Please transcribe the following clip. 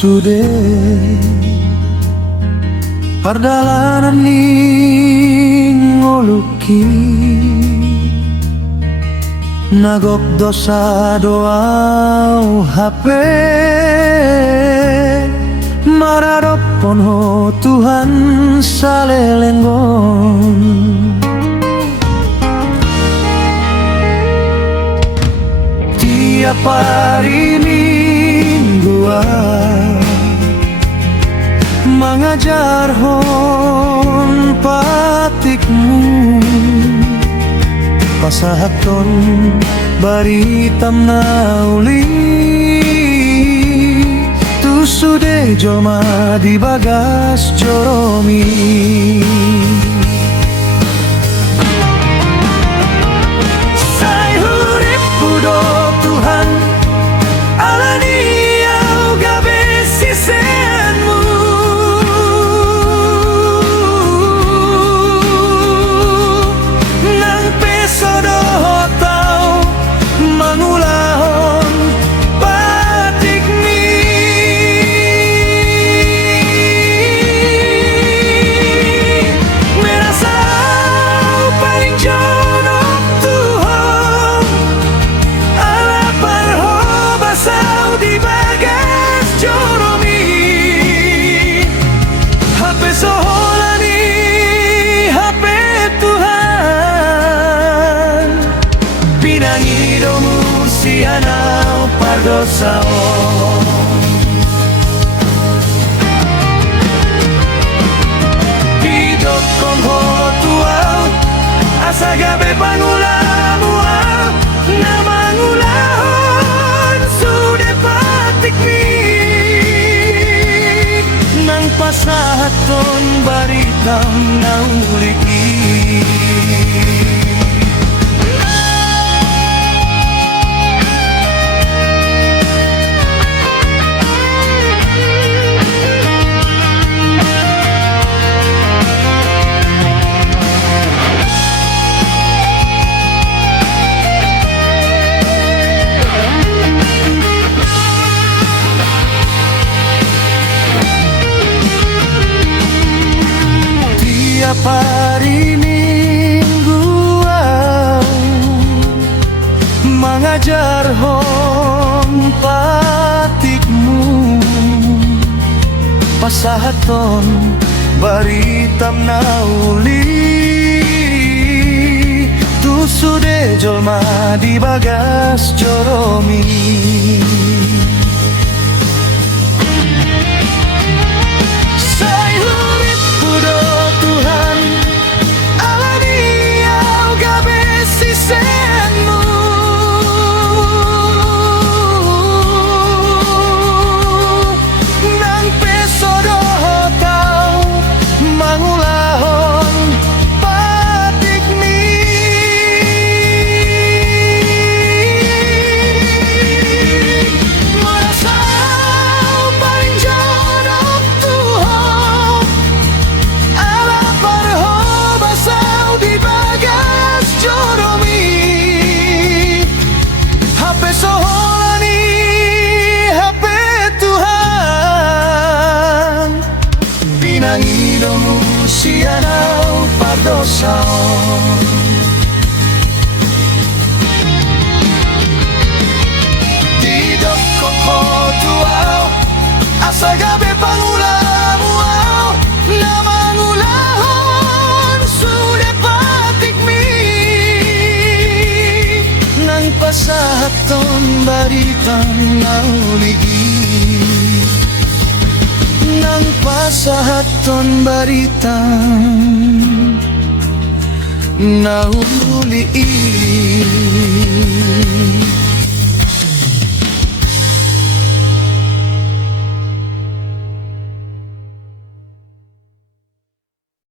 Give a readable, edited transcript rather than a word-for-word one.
sude pardalanan ning ngoluki nagok dosa doa HP maradopon ho Tuhan salelenggon tiap hari mingguan mengajar hon patikmu pasahaton baritam nauli tu sude jolma di bagas coromi sai hurip pudo Tuhan alani au gabe sisenmu nang pesodo hotau mangulahon patik mi merasau paling jonok Tuhan ala parho basau di bagas joromi HP soholani HP Tuhan pinangidomu si anau pardosao hidup kong ho tuau asa gabe pangulamu na mangulahon sude patik mi nang pasahaton baritam nauliki tiap hari mingguan mengajar hon patikmu pasahaton baritam nauli tu sude jolma di bagas coromi sai hurip pudo Tuhan alani au gabe sisenmu nang pesodo hotau mangulahon patik mi merasau paling jonok Tuhan ala parho basau di bagas joromi HP soholani HP Tuhan pinangidomu si anau pardosao hidup kong ho tuau asa gabe pangulamu na mangulahon sude patik mi nang pasahaton baritam nauligi nang pasahaton baritam nauli